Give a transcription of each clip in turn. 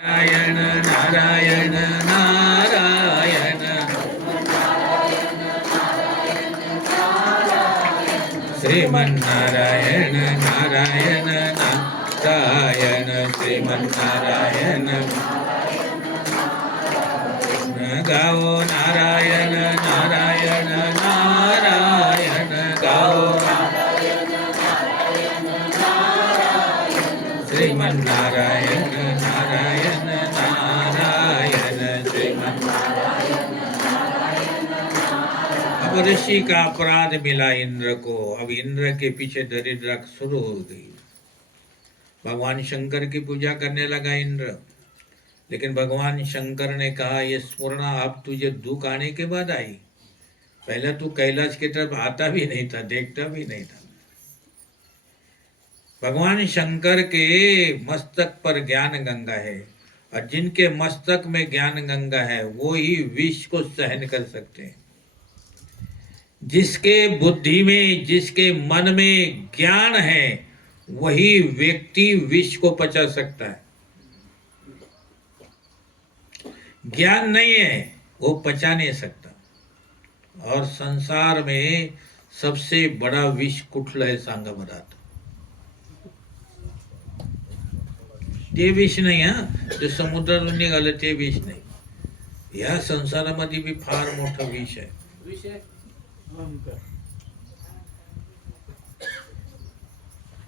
नारायण नारायण नारायण श्रीमन्नारायण नारायण नारायण श्रीमन्नारायण गाओ नारायण नारायण नारायण गाओ श्रीमन्नारायण नारायण नारायण श्रीमन्नारायण। अब ऋषि का अपराध मिला इंद्र को। अब इंद्र के पीछे दरिद्रता शुरू हो गई। भगवान शंकर की पूजा करने लगा इंद्र। लेकिन भगवान शंकर ने कहा, ये स्मरणा अब तुझे दुख आने के बाद आई। पहले तू कैलाश की तरफ आता भी नहीं था, देखता भी नहीं था। भगवान शंकर के मस्तक पर ज्ञान गंगा है, और जिनके मस्तक में ज्ञान गंगा है वो ही विष को सहन कर सकते हैं। जिसके बुद्धि में, जिसके मन में ज्ञान है, वही व्यक्ति विष को पचा सकता है। ज्ञान नहीं है वो पचा नहीं सकता। और संसार में सबसे बड़ा विष कुठला है सांगा बरं. ते विष नाही हा, ते समुद्रातून निघालं ते विष नाही. या संसारामध्ये बी फार मोठं विष आहे.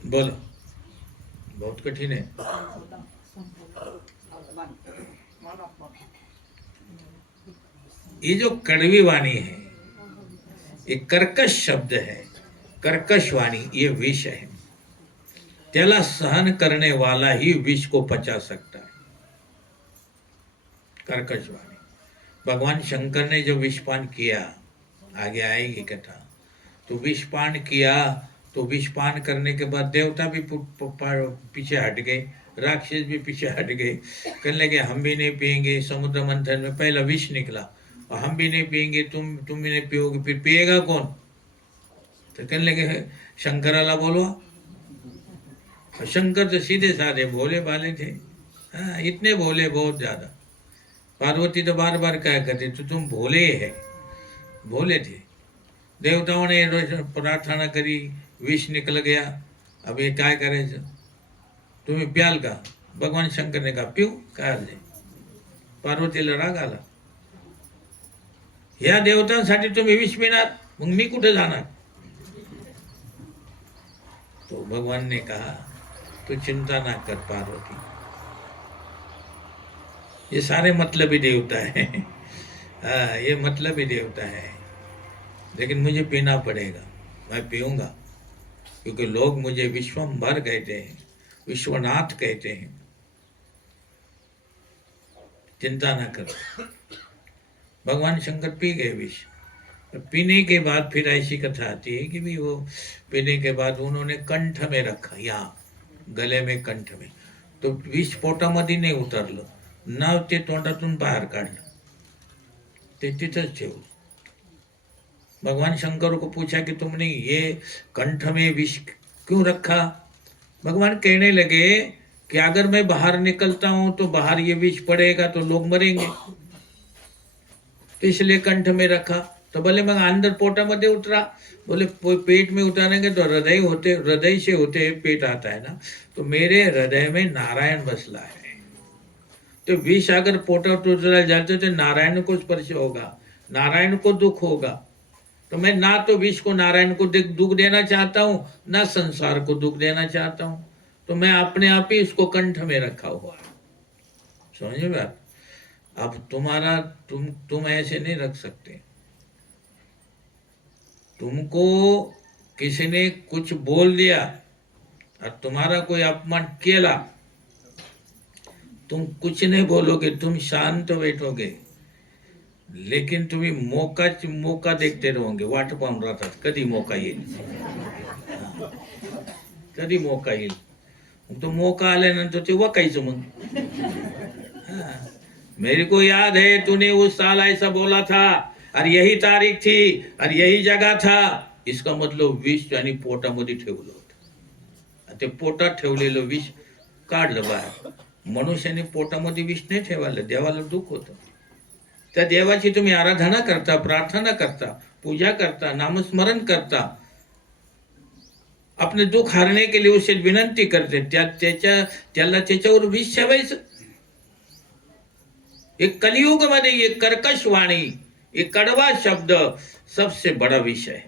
बोलो, बहुत कठिन है. ये जो कड़वी वाणी है, ये कर्कश शब्द है. कर्कश वाणी ये विष है. त्याला सहन करने वाला ही विष को पचा सकता है. कर्कश वाणी. भगवान शंकर ने जो विषपान किया, आगे आएगी कथा, तो विषपान किया, तो विषपान करने के बाद देवता भी पीछे हट गए, राक्षस भी पीछे हट गए. कहने लगे हम भी नहीं पिएंगे. समुद्र मंथन में पहला विष निकला, और हम भी नहीं पिएंगे, तुम भी नहीं पियोगे, फिर पिएगा कौन? तो कहने लगे शंकराला बोलो. शंकर तो सीधे साधे भोले भाले थे. हाँ, इतने भोले, बहुत ज्यादा. पार्वती तो बार बार क्या कहते, तो तुम भोले है. भोले थे. देवताओं ने प्रार्थना करी, विष निकल गया. अब ये काय करायचं? तुम्ही प्याल का? भगवान शंकर ने कहा पिऊ काय आले. पार्वतीला राग आला. या देवतांसाठी तुम्ही विष पिणार, मग मी कुठे जाणार? तो भगवान ने कहा तो चिंता ना कर पार्वती, ये सारे मतलबी देवता है. हाँ, ये मतलबी देवता है, लेकिन मुझे पीना पड़ेगा. मैं पीऊंगा, क्योंकि लोग मुझे विश्वम्भर कहते हैं, विश्वनाथ कहते हैं. चिंता ना करो. भगवान शंकर पी गए विष. पीने के बाद फिर ऐसी कथा आती है कि भी वो पीने के बाद उन्होंने कंठ में रखा, यहाँ गले में, कंठ में. तो विष पोटामध्ये नाही उतरलं ना, ते तोंडातून बाहेर काढलं, ते तिथंच ठेवलं. भगवान शंकर को पूछा कि तुमने ये कंठ में विष क्यों रखा? भगवान कहने लगे कि अगर मैं बाहर निकलता हूं तो बाहर ये विष पड़ेगा तो लोग मरेंगे, तो इसलिए कंठ में रखा. तो बोले मग अंदर पोटामध्ये उतरा. बोले पेट में उतारेंगे तो हृदय से होते पेट आता है ना, तो मेरे हृदय में नारायण बसला है. तो विष अगर पोटात उतरायला जाते तो नारायण को स्पर्श होगा, नारायण को दुख होगा. तो मैं ना तो विष को, नारायण को दुख देना चाहता हूँ, ना संसार को दुख देना चाहता हूँ. तो मैं अपने आप ही इसको कंठ में रखा हुआ है. समझे बात? अब तुम्हारा तुम ऐसे नहीं रख सकते. तुमको किसी ने कुछ बोल दिया और तुम्हारा कोई अपमान किया, तुम कुछ नहीं बोलोगे, तुम शांत बैठोगे, लेकिन तुम्ही मौका देखते रहोगे. वाट पाहून राहतात कधी मौका येईल, कधी मौका येईल. तो मौका आल्यानंतर ते वकायचं मग. मेरे को याद है तूने उस साल ऐसा बोला था, और यही तारीख थी, और यही जगह था. इसका मतलब विष आणि पोटामध्ये ठेवलं होतं. ते पोटात ठेवलेलं विष काढलं बाहेर. मनुष्याने पोटामध्ये विष नाही ठेवायला, देवाला दुःख होतं. त्या देवाची तुम्ही आराधना करता, प्रार्थना करता, पूजा करता, नामस्मरण करता, अपने दुख हारने के लिए उसे विनंती करते, त्याला त्याच्यावर विष ठेवायचं. एक कलियुग मध्ये एक कर्कश वाणी, एक कड़वा शब्द सबसे बड़ा विष है.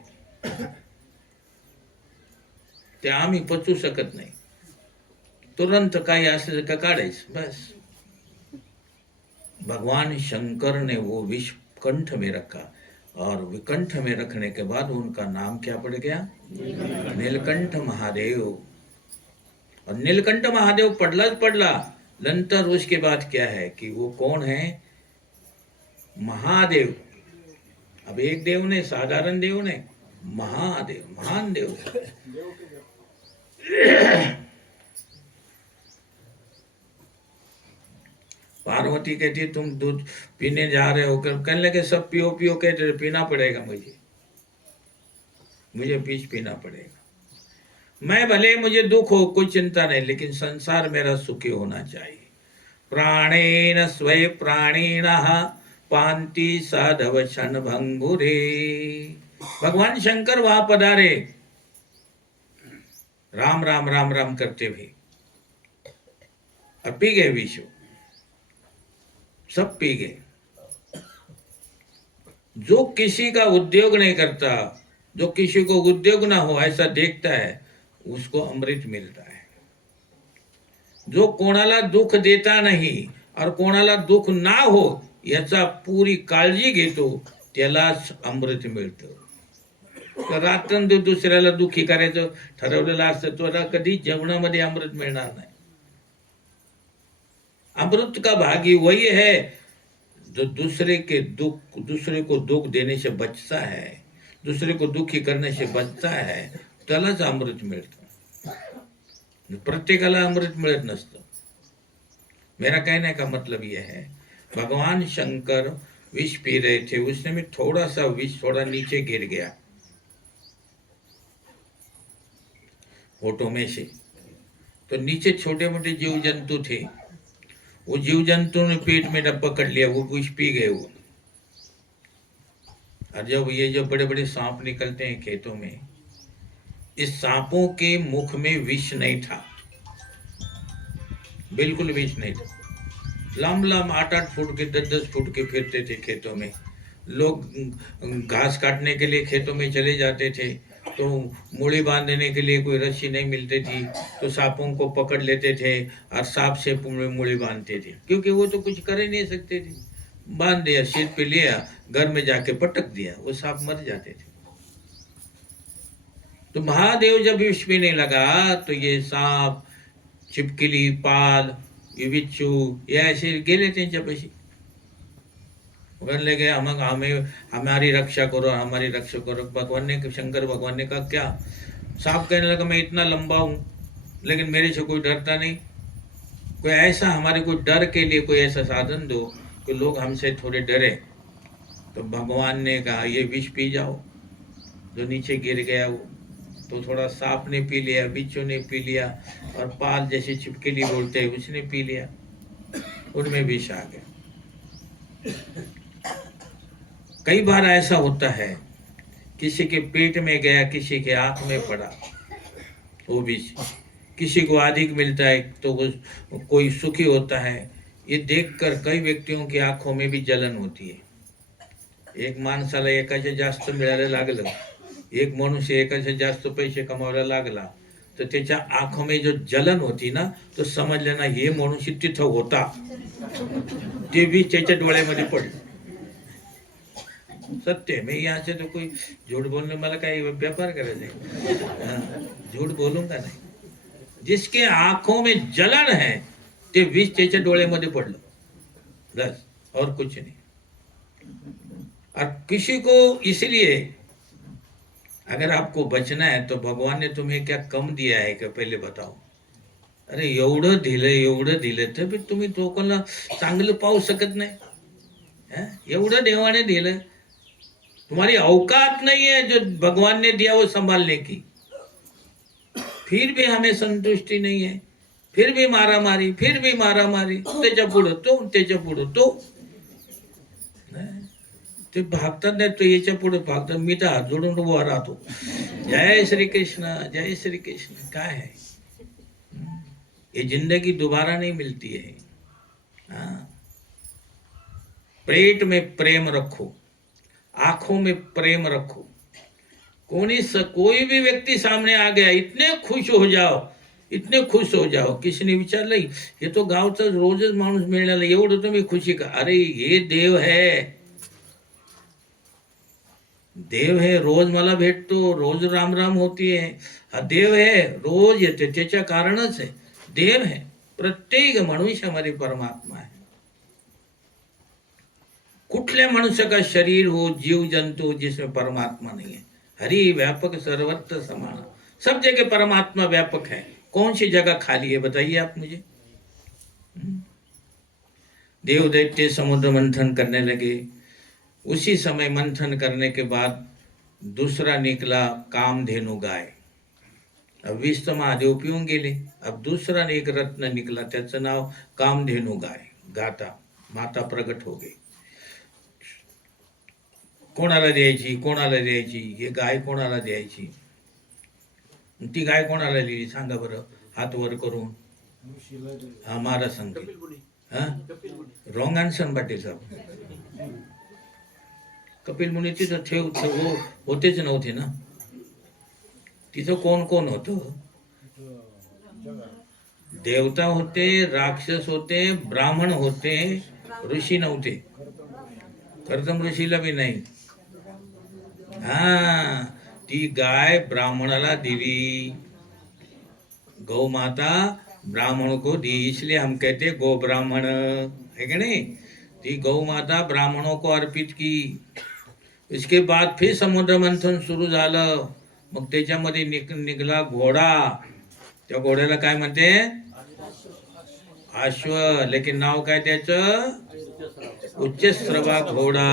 ते आम्ही पचू शकत नाही. तुरंत काही असलं का काढायचं बस. भगवान शंकर ने वो विष कंठ में रखा, और विकंठ में रखने के बाद उनका नाम क्या पड़ गया? नीलकंठ महादेव. और नीलकंठ महादेव पडलाच पडला. नंतर उसके बाद क्या है कि वो कौन है? महादेव. अब एक देव ने, साधारण देव ने, महादेव, महान देव. पार्वती कहती तुम दूध पीने जा रहे हो, कहने लगे सब पियो पियो, कहते पीना पड़ेगा, मुझे बीज पीना पड़ेगा. मैं भले मुझे दुख हो, कोई चिंता नहीं, लेकिन संसार मेरा सुखी होना चाहिए. प्राणेन स्वय प्राणिनः पांति साधव क्षण भंगुरे. भगवान शंकर वहां पधारे, राम राम राम राम करते हुए, और पी गए विष. सब पी गए. जो किसी का उद्योग नहीं करता, जो किसी को उद्योग ना हो ऐसा देखता है, उसको अमृत मिलता है. जो कोणाला दुःख देता नाही और कोणाला दुःख ना हो याचा पूरी काळजी घेतो, त्यालाच अमृत मिळतं. रात्रंदिवस दुसऱ्याला दुःखी करायचं ठरवलेलं असतं, तुला कधी जेवणामध्ये अमृत मिळणार नाही. अमृत का भागी वही है जो दूसरे को दुख देने से बचता है, दूसरे को दुखी करने से बचता है, त्यालाच अमृत मिळतं. प्रत्येकाला अमृत मिळत नसतं. मेरा कहने का मतलब यह है, भगवान शंकर विष पी रहे थे, उसने में थोड़ा सा विष थोड़ा नीचे गिर गया होठों में से, तो नीचे छोटे मोटे जीव जंतु थे, वो जीव जंतु ने पेट में पकड़ लिया, वो विष पी गए वो. और जब ये जो बड़े बड़े सांप निकलते हैं खेतों में, इस सांपों के मुख में विष नहीं था, बिल्कुल विष नहीं था. लम 8-8 फुट के 10-10 फुट के फिरते थे खेतों में. लोग घास काटने के लिए खेतों में चले जाते थे, तो मूड़ी बांधने के लिए कोई रस्सी नहीं मिलती थी, तो सांपों को पकड़ लेते थे और सांप से मूड़ी बांधते थे, क्योंकि वो तो कुछ कर ही नहीं सकते थे. बांध दिया, सिर पे लिया, घर में जाके पटक दिया, वो सांप मर जाते थे. तो महादेव जब विष पीने लगा, तो ये सांप, छिपकली, पाल, ये बिच्छू, ये ऐसे गेले त्यांच्यापाशी. कहने लगे हमें हमारी रक्षा करो, हमारी रक्षा करो. भगवान ने, शंकर भगवान ने कहा क्या? सांप कहने लगा मैं इतना लंबा हूं, लेकिन मेरे से कोई डरता नहीं. कोई ऐसा हमारे को डर के लिए कोई ऐसा साधन दो कि लोग हमसे थोड़े डरे. तो भगवान ने कहा ये विष पी जाओ. जो नीचे गिर गया वो, तो थोड़ा सांप ने पी लिया, बिच्छू ने पी लिया, और पाल जैसे छिपकली बोलते हैं उसने पी लिया, उनमें विष आ गया. कई बार ऐसा होता है, किसी के पेट में गया, किसी के आंख में पड़ा वो विष. किसी को अधिक मिलता है तो वो कोई सुखी होता है. ये देखकर कई व्यक्तियों की आंखों में भी जलन होती है. एक माणसाला एकाच्या जास्त मिळायला लागलं, एक मनुष्य एकाचे जास्त पैसे कमावायला लागला, तर त्याच्या आंखों में जो जलन होती ना, तो समजलं ना हे मनुष्य तिथं होता, ते विष त्याच्या डोळ्यामध्ये पडलं. सत्य. मैं यहाँ से तो कोई झूठ बोलने वाला का व्यापार करायचं, झूठ बोलूंगा नहीं. जिसके आंखों में जलन है ते विष त्याच्या डोळ्यामध्ये पडलं, बस, और कुछ नहीं. और किसी को, इसलिए अगर आपको बचना है तो भगवान ने तुम्हें क्या कम दिया है क्या, पहले बताओ. अरे एवढं दिलं तर भी तुम्ही लोकांना चांगलं पाहू शकत नाही. एवढं देवाने दिलं, तुम्हारी औकात नहीं है जो भगवान ने दिया वो संभालने की, फिर भी हमें संतुष्टि नहीं है. फिर भी मारामारी, फिर भी मारामारी, त्याच्या पुढं तो, त्याच्या पुढं तो. ते भागतात नाही, तो याच्या पुढे भागतात, मी तर हात जोडून उभा राहतो. जय श्री कृष्ण, जय श्री कृष्ण. काय है ये जिंदगी दोबारा नहीं मिलती है. हाँ, पेट में प्रेम रखो, आंखों में प्रेम रखो. कोई भी व्यक्ति सामने आ गया, इतने खुश हो जाओ, इतने खुश हो जाओ. किसीने विचारलं हे तो गावचा रोजच माणूस मिळाला, एवढं तुम्ही खुशी का? अरे हे देव है, देव है. रोज मला भेटतो, रोज राम राम होती है. हा देव है, रोज येते, त्याच्या कारणच आहे. देव है. प्रत्येक मनुष्यामध्ये परमात्मा है. कुठल्या मनुष्य का शरीर हो, जीव जंतु जिसमें परमात्मा नहीं है. हरि व्यापक सर्वत्र समान, सब जगह परमात्मा व्यापक है. कौन सी जगह खाली है बताइए आप मुझे. देव दैत्य समुद्र मंथन करने लगे. उसी समय मंथन करने के बाद दूसरा निकला कामधेनु गाय. अब 20 तर महादेव पिऊन गेले. अब दूसरा एक रत्न निकला, त्याचं नाव कामधेनु गाय. गाता माता प्रगट हो गई. कोणाला द्यायची, कोणाला द्यायची, हे गाय कोणाला द्यायची. ती गाय कोणाला दिली सांगा बरं, हात वर करून. हा मारा सांगते. हा रॉंग आन्सर पाटील साहेब. कपिल मुनी तिथं होतेच नव्हते ना. तिथं कोण कोण होतं? देवता होते, राक्षस होते, ब्राह्मण होते, ऋषी नव्हते. कर्दम ऋषीला भी नाही. हा ती गाय ब्राह्मणाला दिली. गौ माता ब्राह्मण को दी, इसलिए हम कहते गो ब्राह्मण है कि नहीं. ती गौ माता ब्राह्मणों को अर्पित की. इसके बाद फिर समुद्र मंथन सुरू झालं. मग त्याच्यामध्ये निघला घोडा. त्या घोड्याला काय म्हणते? अश्व. लेकिन नाव काय त्याचं? उच्चस्रवा घोडा.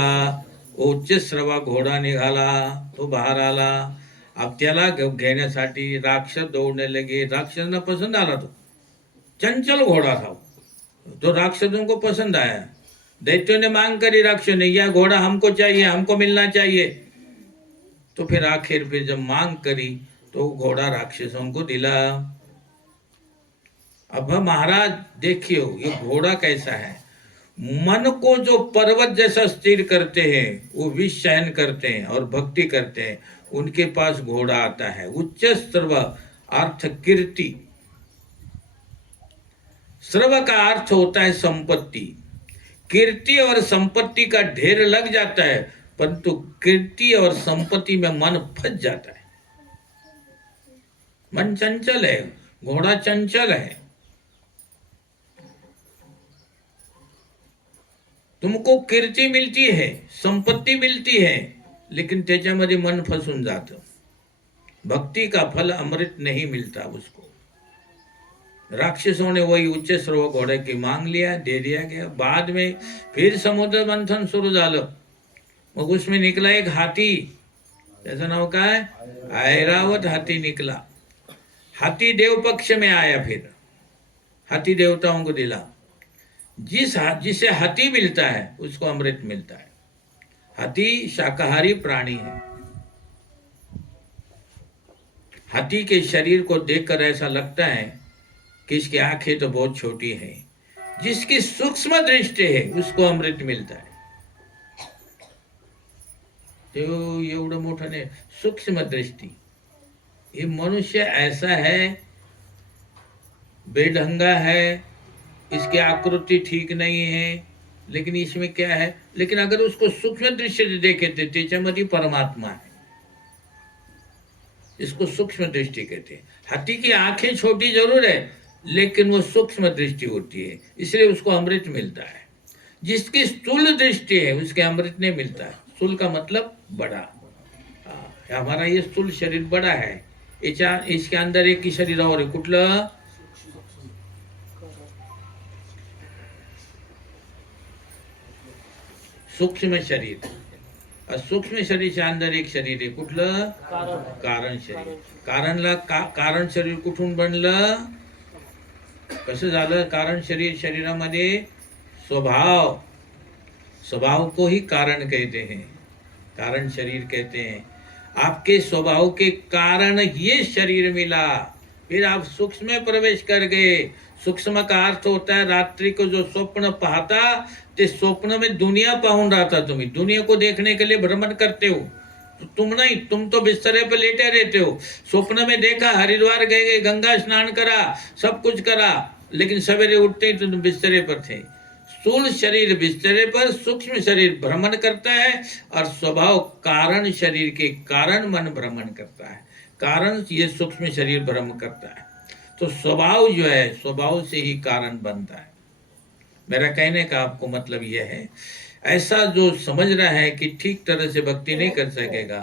उच्चस्रवा घोडा निघाला, तो बाहेर आला. अब त्याला घेण्यासाठी राक्षस दौड़ने लगे. राक्षसना पसंद आला. तो चंचल घोड़ा था, तो राक्षसों को पसंद आया. दैत्यों ने मांग करी राक्षस ने, यह घोड़ा हमको चाहिए, हमको मिलना चाहिए. तो फिर आखिर फिर जब मांग करी तो घोड़ा राक्षसों को दिला. अब महाराज देखियो ये घोड़ा कैसा है. मन को जो पर्वत जैसा स्थिर करते हैं, वो विष सहन करते हैं और भक्ति करते हैं, उनके पास घोड़ा आता है. उच्च स्रव अर्थ कीर्ति. स्रव का अर्थ होता है संपत्ति. कीर्ति और संपत्ति का ढेर लग जाता है, परंतु कीर्ति और संपत्ति में मन फंस जाता है. मन चंचल है, घोड़ा चंचल है. तुमको कीर्ती मिलती है, संपत्ती मिलती है, लेकिन त्याच्यामध्ये मन फसून जातं. भक्ति का फल अमृत नहीं मिलता उसको. राक्षसों ने वही उच्च स्रव घोड़े की मांग लिया, दे दिया गया. बाद में फिर समुद्र मंथन सुरू झालं. मग उसमें निकला एक हाथी. त्याचं नाव काय? ऐरावत हाथी निकला. हाथी देव पक्ष में आया. फिर हाथी देवताओं को दिला. जिसे हाथी मिलता है उसको अमृत मिलता है. हाथी शाकाहारी प्राणी है. हाथी के शरीर को देखकर ऐसा लगता है कि इसकी आंखें तो बहुत छोटी है. जिसकी सूक्ष्म दृष्टि है उसको अमृत मिलता है. तो एवढं मोठं नाही, सूक्ष्म दृष्टि. ये मनुष्य ऐसा है, बेढंगा है, इसकी आकृति ठीक नहीं है, लेकिन इसमें क्या है. लेकिन अगर उसको सूक्ष्म दृष्टि से देखे तो त्याच्यामध्ये परमात्मा है. इसको सूक्ष्म दृष्टि कहते हैं. हाथी की आंखें छोटी जरूर है, लेकिन वो सूक्ष्म दृष्टि होती है, इसलिए उसको अमृत मिलता है. जिसकी स्थूल दृष्टि है उसके अमृत नहीं मिलता है. स्थूल का मतलब बड़ा. हमारा ये स्थूल शरीर बड़ा है. इसके अंदर एक ही शरीर और है. कुठलं? सूक्ष्म शरीर. सूक्ष्म शरीराच्या अंदर एक शरीर आहे. कुठलं? कारण शरीर. कारण शरीर कुठून बनलं? कसं झालं, कारण शरीर, शरीरामध्ये स्वभाव, स्वभाव को ही कारण कहते हैं, कारण शरीर कहते हैं। आपके स्वभाव के कारण ये शरीर मिला, फिर आप सूक्ष्म में प्रवेश कर गए। सूक्ष्म का अर्थ होता है रात्रि को जो स्वप्न पाहता, ते स्वप्न में दुनिया पाहून रहा था। तुम्ही दुनिया को देखने के लिए भ्रमण करते हो, तुम नहीं, तुम तो बिस्तरे पे लेटे रहते हो। स्वप्न में देखा, हरिद्वार गए, गंगा स्नान करा, सब कुछ करा, लेकिन सवेरे उठते ही तुम बिस्तरे पर थे। स्थूल शरीर बिस्तरे पर, सूक्ष्म शरीर भ्रमण करता है, और स्वभाव कारण शरीर के कारण मन भ्रमण करता है, कारण ये सूक्ष्म शरीर भ्रमण करता है। तो स्वभाव जो है, स्वभाव से ही कारण बनता है। मेरा कहने का आपको मतलब यह है, ऐसा जो समझ रहा है कि ठीक तरह से भक्ति नहीं कर सकेगा,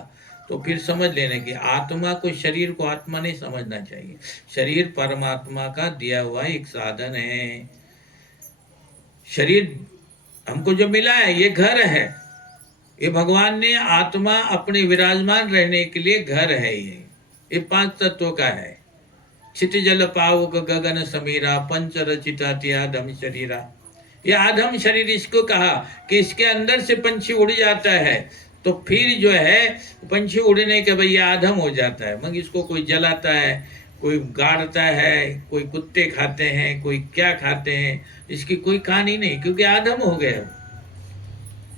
तो फिर समझ लेने की आत्मा को, शरीर को आत्मा नहीं समझना चाहिए। शरीर परमात्मा का दिया हुआ एक साधन है। शरीर हमको जो मिला है ये घर है, ये भगवान ने आत्मा अपने विराजमान रहने के लिए घर है। ये 5 तत्वों का है। छित जल पावक गगन समीरा, पंच रचिता आधम शरीरा। ये आधम शरीर इसको कहा कि इसके अंदर से पंछी उड़ जाता है, तो फिर जो है पंछी उड़ने के भाई आधम हो जाता है। मगर इसको कोई जलाता है, कोई गाड़ता है, कोई कुत्ते खाते हैं, कोई क्या खाते हैं, इसकी कोई कहानी नहीं, क्योंकि आधम हो गया।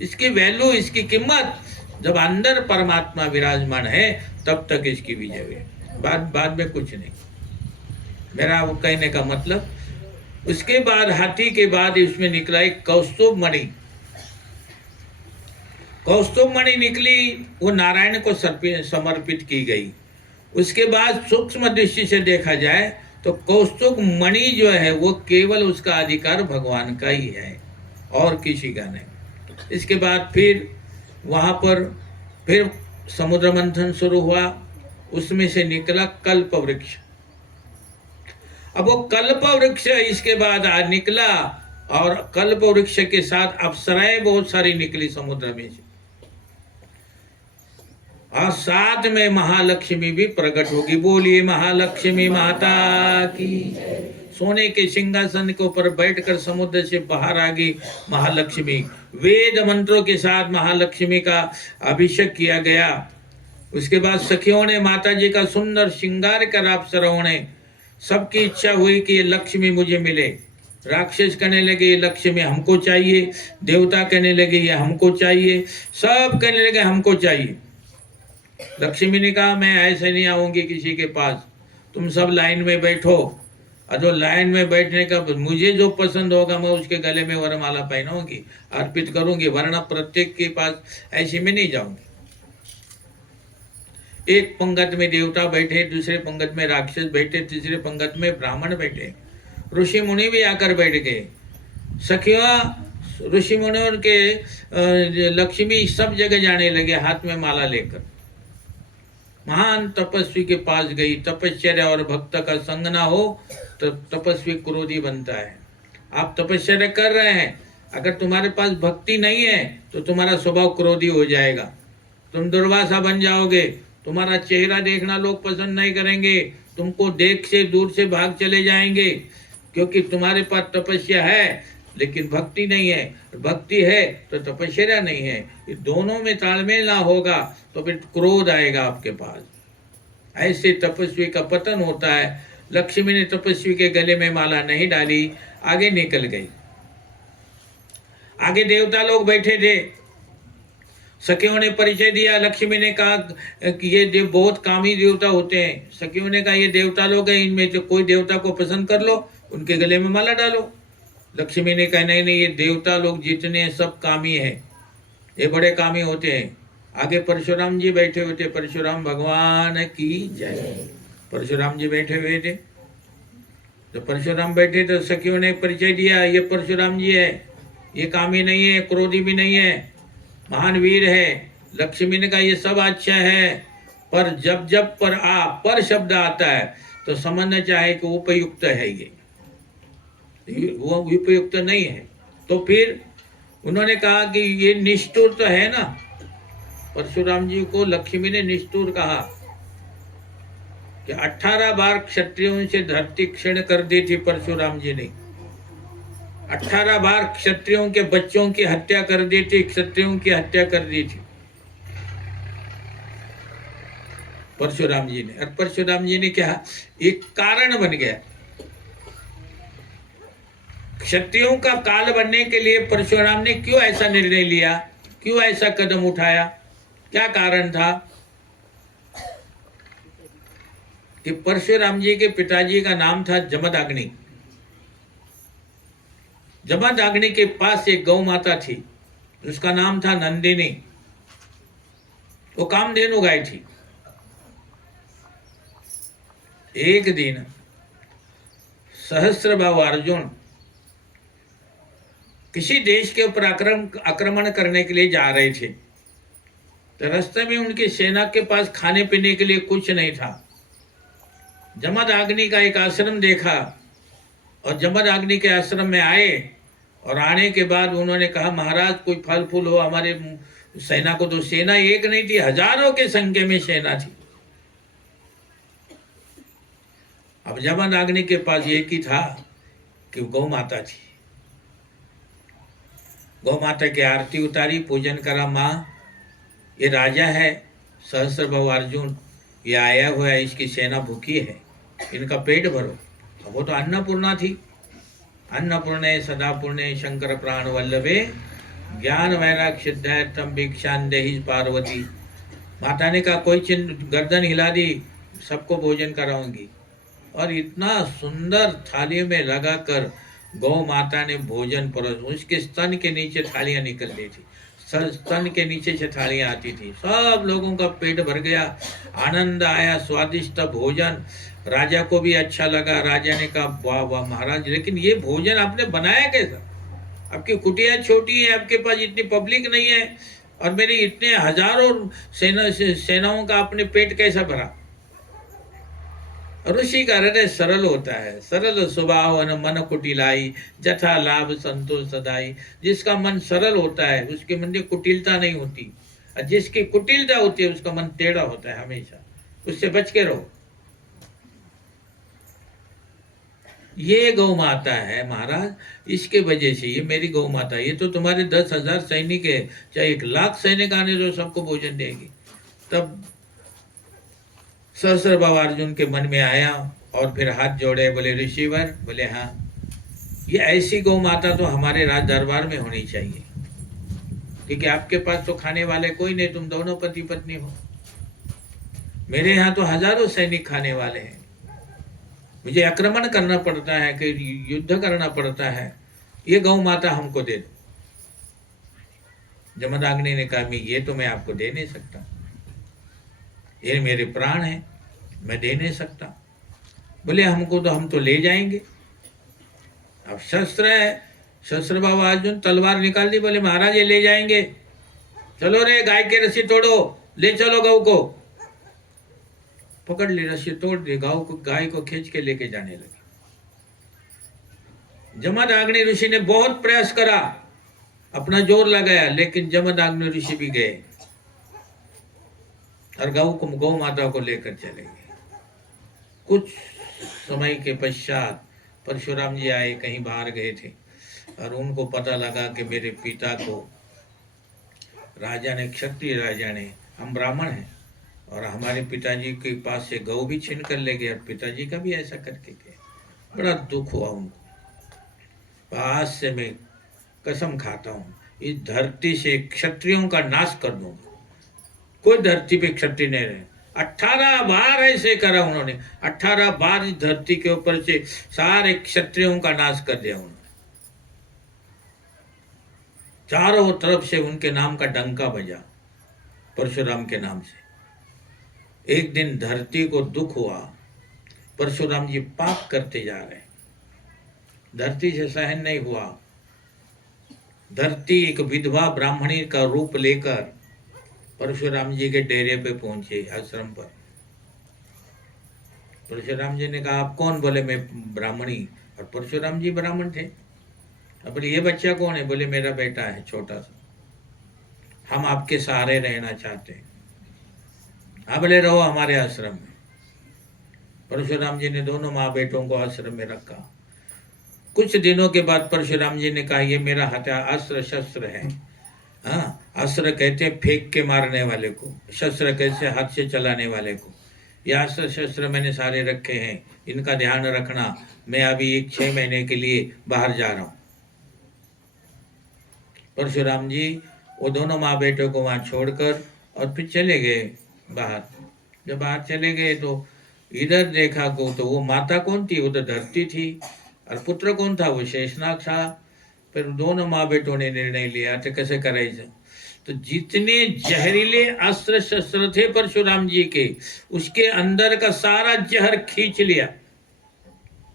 इसकी वैल्यू, इसकी कीमत जब अंदर परमात्मा विराजमान है तब तक इसकी विजय है, बाद में कुछ नहीं। मेरा वो कहने का मतलब, उसके बाद हाथी के बाद इसमें निकला एक कौस्तुभ मणि। कौस्तुभ मणि निकली, वो नारायण को समर्पित की गई। उसके बाद सूक्ष्म दृष्टि से देखा जाए तो कौस्तुभ मणि जो है वो केवल उसका अधिकार भगवान का ही है और किसी का नहीं। इसके बाद फिर वहाँ पर फिर समुद्र मंथन शुरू हुआ, उसमें से निकला कल्प वृक्ष। अब वो कल्प वृक्ष इसके बाद निकला, और कल्प वृक्ष के साथ अप्सराएं बहुत सारी निकली समुद्र में से, और साथ में महालक्ष्मी भी प्रकट होगी। बोलिए महालक्ष्मी माता की। सोने के सिंहासन के ऊपर बैठकर समुद्र से बाहर आ गई महालक्ष्मी। वेद मंत्रों के साथ महालक्ष्मी का अभिषेक किया गया। उसके बाद सखियों ने माता जी का सुंदर श्रृंगार कर अप्सराओं ने, सबकी इच्छा हुई कि ये लक्ष्मी मुझे मिले। राक्षस कहने लगे ये लक्ष्मी हमको चाहिए, देवता कहने लगे ये हमको चाहिए, सब कहने लगे हमको चाहिए। लक्ष्मी ने कहा मैं ऐसे नहीं आऊंगी किसी के पास, तुम सब लाइन में बैठो, और जो लाइन में बैठने का मुझे जो पसंद होगा मैं उसके गले में वरमाला पहनाऊंगी, अर्पित करूंगी, वरना प्रत्येक के पास ऐसे में नहीं जाऊंगी। एक पंगत में देवता बैठे, दूसरे पंगत में राक्षस बैठे, तीसरे पंगत में ब्राह्मण बैठे, ऋषि मुनि भी आकर बैठ गए। सखिया ऋषि मुनि के लक्ष्मी सब जगह जाने लगे हाथ में माला लेकर। महान तपस्वी के पास गई। तपस्या और भक्त का संग ना हो तो तपस्वी क्रोधी बनता है। आप तपस्या कर रहे हैं, अगर तुम्हारे पास भक्ति नहीं है तो तुम्हारा स्वभाव क्रोधी हो जाएगा, तुम दुर्वासा बन जाओगे, तुम्हारा चेहरा देखना लोग पसंद नहीं करेंगे, तुमको देख से दूर से भाग चले जाएंगे, क्योंकि तुम्हारे पास तपस्या है लेकिन भक्ति नहीं है। भक्ति है तो तपस्या नहीं है, ये दोनों में तालमेल ना होगा तो फिर क्रोध आएगा आपके पास। ऐसे तपस्वी का पतन होता है। लक्ष्मी ने तपस्वी के गले में माला नहीं डाली, आगे निकल गई। आगे देवता लोग बैठे थे, सखियों ने परिचय दिया। लक्ष्मी ने कहा कि ये देव बहुत कामी देवता होते हैं। सखियों ने कहा ये देवता लोग हैं, इनमें से कोई देवता को पसंद कर लो, उनके गले में माला डालो। लक्ष्मी ने कहा नहीं नहीं, ये देवता लोग जितने सब कामी हैं, ये बड़े कामी होते हैं। आगे परशुराम जी बैठे हुए थे, परशुराम भगवान की जय। परशुराम जी बैठे हुए थे, तो परशुराम बैठे तो सखियों ने परिचय दिया, ये परशुराम जी है, ये कामी नहीं है, क्रोधी भी नहीं है, महान वीर है। लक्ष्मी ने कहा ये सब अच्छा है, पर जब जब पर शब्द आता है तो समझना चाहे कि उपयुक्त है, वो उपयुक्त नहीं है। तो फिर उन्होंने कहा कि ये निष्ठुर तो है ना। परशुराम जी को लक्ष्मी ने निष्ठुर कहा कि 18 बार क्षत्रियों से धरती क्षीण कर दी थी परशुराम जी ने। 18 बार क्षत्रियों के बच्चों की हत्या कर दी थी, क्षत्रियों की हत्या कर दी थी परशुराम जी ने। और परशुराम जी ने क्या, एक कारण बन गया। क्षत्रियों का काल बनने के लिए परशुराम ने क्यों ऐसा निर्णय लिया, क्यों ऐसा कदम उठाया, क्या कारण था? कि परशुराम जी के पिताजी का नाम था जमदग्नि। जमदग्नि के पास एक गौ माता थी, उसका नाम था नंदिनी। वो कामधेनु गाय थी। एक दिन सहस्त्रबाहु अर्जुन किसी देश के ऊपर आक्रमण करने के लिए जा रहे थे। तो रास्ते में उनकी सेना के पास खाने पीने के लिए कुछ नहीं था। जमदग्नि का एक आश्रम देखा और जमदग्नि के आश्रम में आए, और आने के बाद उन्होंने कहा, महाराज कोई फल फूल हो हमारे सेना को। तो सेना एक नहीं थी, हजारों के संख्या में सेना थी। अब जमदग्नि के पास एक ही था कि गौ माता थी। गौ माता की आरती उतारी, पूजन करा। माँ, ये राजा है सहस्त्रबाहु अर्जुन, ये आया हुआ है, इसकी सेना भूखी है, इनका पेट भरो। अब वो तो अन्नपूर्णा थी। अन्नपूर्णे सदापूर्णे शंकर प्राण वल्लभे ज्ञान वैराग सिद्धाय तम भिक्षान देहि पार्वती। माता ने कहा, कोई चिन्ह गर्दन हिला दी, सबको भोजन कराऊंगी। और इतना सुंदर थाली में लगाकर गौ माता ने भोजन परोस, उसके स्तन के नीचे थालियां निकलती थी, स्तन के नीचे से थालियां आती थी। सब लोगों का पेट भर गया, आनंद आया, स्वादिष्ट भोजन। राजा को भी अच्छा लगा। राजा ने कहा, वाह वाह महाराज, लेकिन ये भोजन आपने बनाया कैसा? आपकी कुटिया छोटी है, आपके पास इतनी पब्लिक नहीं है, और मेरे इतने हजारों सेनाओं का आपने पेट कैसा भरा? ऋषि का हृदय सरल होता है, सरल स्वभाव मन कुटिलाई जथा लाभ संतोष सदाई। जिसका मन सरल होता है उसके मन में कुटिलता नहीं होती, और जिसकी कुटिलता होती है उसका मन टेढ़ा होता है हमेशा। उससे बच के रहो। ये गौ माता है महाराज, इसके वजह से ये मेरी गौ माता, ये तो तुम्हारे 10,000 सैनिक है, चाहे 1,00,000 सैनिक आने दो, सबको भोजन देगी। तब सहस्त्रबाहु अर्जुन के मन में आया और फिर हाथ जोड़े, बोले ऋषिवर, बोले हाँ, ये ऐसी गौ माता तो हमारे राज दरबार में होनी चाहिए, क्योंकि आपके पास तो खाने वाले कोई नहीं, तुम दोनों पति पत्नी हो। मेरे यहाँ तो हजारों सैनिक खाने वाले हैं, मुझे आक्रमण करना पड़ता है, कि युद्ध करना पड़ता है, ये गौ माता हमको दे दो। जमदग्नि ने कहा, ये तो मैं आपको दे नहीं सकता, ये मेरे प्राण है, मैं दे नहीं सकता। बोले हमको तो, हम तो ले जाएंगे। अब शस्त्र है, सहस्त्रबाहु अर्जुन तलवार निकाल दी, बोले महाराज ये ले जाएंगे, चलो रे गाय के रस्सी तोड़ो, ले चलो गौ को। पकड़ ली, रस्सी तोड़ दी, गाय को, गाय को खींच के लेके जाने लगे। जमदग्नि ऋषि ने बहुत प्रयास करा, अपना जोर लगाया, लेकिन जमदग्नि ऋषि भी गए और गौ माता को लेकर चले गए। कुछ समय के पश्चात परशुराम जी आए, कहीं बाहर गए थे, और उनको पता लगा कि मेरे पिता को राजा ने, क्षत्रिय राजा ने, हम ब्राह्मण हैं, और हमारे पिताजी के पास से गौ भी छीन कर ले गए, और पिताजी का भी ऐसा करके गए। बड़ा दुख हुआ उनको। आज से मैं कसम खाता हूँ, इस धरती से क्षत्रियों का नाश कर दूंगा, कोई धरती पे क्षत्रिय नहीं रहे। 18 बार ऐसे करा उन्होंने, 18 बार इस धरती के ऊपर से सारे क्षत्रियों का नाश कर दिया उन्होंने। चारों तरफ से उनके नाम का डंका बजा, परशुराम के नाम से। एक दिन धरती को दुख हुआ, परशुराम जी पाप करते जा रहे, धरती से सहन नहीं हुआ। धरती एक विधवा ब्राह्मणी का रूप लेकर परशुराम जी के डेरे पे पहुंचे, आश्रम पर। परशुराम जी ने कहा, आप कौन? बोले मैं ब्राह्मणी। और परशुराम जी ब्राह्मण थे। अब बोले ये बच्चा कौन है? बोले मेरा बेटा है छोटा सा, हम आपके सहारे रहना चाहते हैं। आप बोले रहो हमारे आश्रम में। परशुराम जी ने दोनों माँ बेटों को आश्रम में रखा। कुछ दिनों के बाद परशुराम जी ने कहा, ये मेरा हथियार अस्त्र शस्त्र है। हाँ, अस्त्र कहते हैं फेंक के मारने वाले को, शस्त्र कहते हैं हाथ से चलाने वाले को। ये अस्त्र शस्त्र मैंने सारे रखे हैं, इनका ध्यान रखना। मैं अभी 6 महीने के लिए बाहर जा रहा हूँ। परशुराम जी वो दोनों माँ बेटों को वहां छोड़कर और फिर चले गए बाहर। जब बाहर चले गए तो इधर देखा को, तो वो माता कौन थी? वो तो धरती थी। और पुत्र कौन था? वो शेषनाग था। फिर दोनों माँ बेटों ने निर्णय लिया तो कैसे कराइए। तो जितने जहरीले अस्त्र शस्त्र थे परशुराम जी के, उसके अंदर का सारा जहर खींच लिया।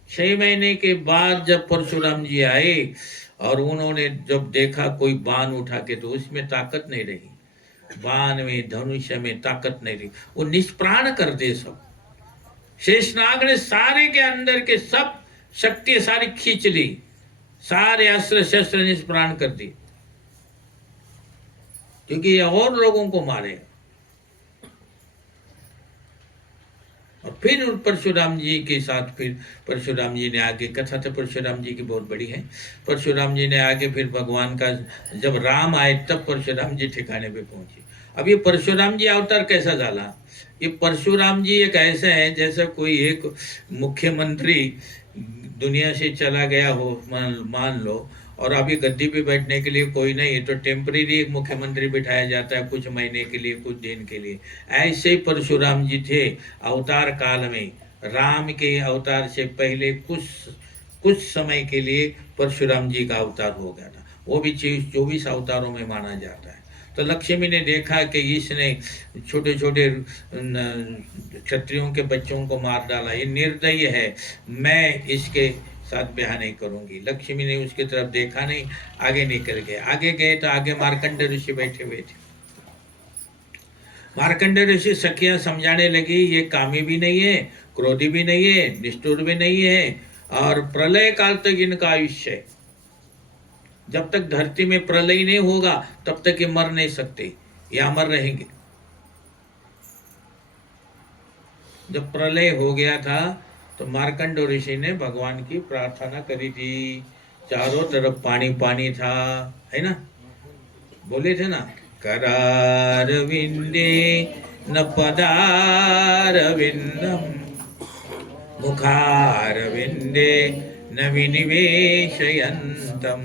6 महीने के बाद जब परशुराम जी आए और उन्होंने जब देखा कोई बाण उठा के, तो उसमें ताकत नहीं रही। बाण में, धनुष्य में ताकत नहीं रही, वो निष्प्राण कर दे सब। शेषनाग ने सारे के अंदर के सब शक्ति सारी खींच ली, सारे अस्त्र शस्त्र निष्प्राण कर दी, क्योंकि ये और लोगों को मारे। और फिर परशुराम जी के साथ फिर परशुराम जी ने आगे, कथा तो परशुराम जी की बहुत बड़ी है। परशुराम जी ने आगे फिर भगवान का, जब राम आए तब परशुराम जी ठिकाने पे पहुंचे। अब ये परशुराम जी अवतार कैसा डाला? ये परशुराम जी एक ऐसे हैं जैसे कोई एक मुख्यमंत्री दुनिया से चला गया हो, मान लो, और अभी गद्दी पे बैठने के लिए कोई नहीं, तो टेम्परेरी एक मुख्यमंत्री बिठाया जाता है कुछ महीने के लिए, कुछ दिन के लिए। ऐसे ही परशुराम जी थे अवतार काल में। राम के अवतार से पहले कुछ समय के लिए परशुराम जी का अवतार हो गया था। वो भी 24 अवतारों में माना जाता है। तो लक्ष्मी ने देखा कि इसने छोटे छोटे क्षत्रियों के बच्चों को मार डाला, ये निर्दयी है, मैं इसके साथ ब्याह नहीं करूंगी। लक्ष्मी ने उसकी तरफ देखा नहीं, आगे निकल गए। आगे गए तो आगे मार्कंडेय ऋषि बैठे हुए थे। मार्कंडेय ऋषि सखियां समझाने लगी, ये कामी भी नहीं है, क्रोधी भी नहीं है, निष्ठुर भी नहीं है, और प्रलय काल तक इनका आयुष्य है। जब तक धरती में प्रलय नहीं होगा तब तक ये मर नहीं सकते, ये अमर रहेंगे। जब प्रलय हो गया था तो मार्कंडेय ऋषि ने भगवान की प्रार्थना करी थी। चारों तरफ पानी पानी था, है ना? बोले थे ना, करार विंदे न पदार विंदम, मुखार विंदे न विनिवेशयन्तम,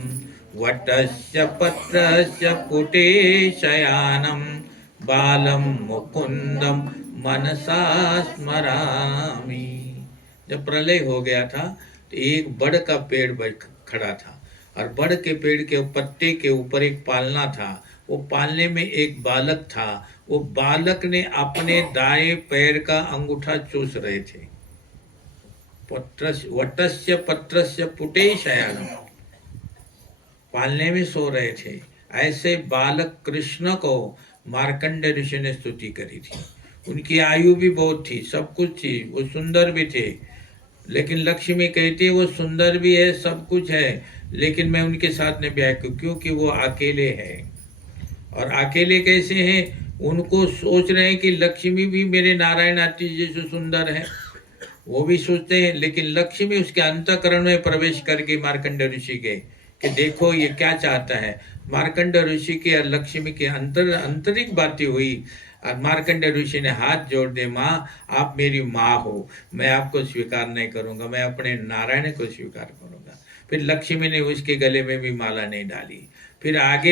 वटस्य पत्रस्य पुटे शयानम, बालम मुकुंदम मनसा स्मरामि। जब प्रलय हो गया था तो एक बड़ का पेड़ खड़ा था, और बड़ के पेड़ के पत्ते के ऊपर एक पालना था। वो पालने में एक बालक था। वो बालक ने अपने दाएं पैर का अंगूठा चूस रहे थे। वटस्य पत्रस्य पुटे शयानम, पालने में सो रहे थे। ऐसे बालक कृष्ण को मार्कंडेय ऋषि ने स्तुति करी थी। उनकी आयु भी बहुत थी, सब कुछ थी, वो सुंदर भी थे। लेकिन लक्ष्मी कहती है वो सुंदर भी है, सब कुछ है, लेकिन मैं उनके साथ नहीं ब्याह क्यों, क्योंकि वो अकेले हैं। और अकेले कैसे हैं? उनको सोच रहे हैं कि लक्ष्मी भी मेरे नारायण आदि जैसे सुंदर है, वो भी सोचते हैं। लेकिन लक्ष्मी उसके अंतःकरण में प्रवेश करके मार्कंडेय ऋषि के कि देखो ये क्या चाहता है। मार्कंडेय ऋषि की और लक्ष्मी की आंतरिक बातें हुई, और मार्कंडेय ऋषि ने हाथ जोड़ दे, माँ आप मेरी माँ हो, मैं आपको स्वीकार नहीं करूंगा, मैं अपने नारायण को स्वीकार करूंगा। फिर लक्ष्मी ने उसके गले में भी माला नहीं डाली। फिर आगे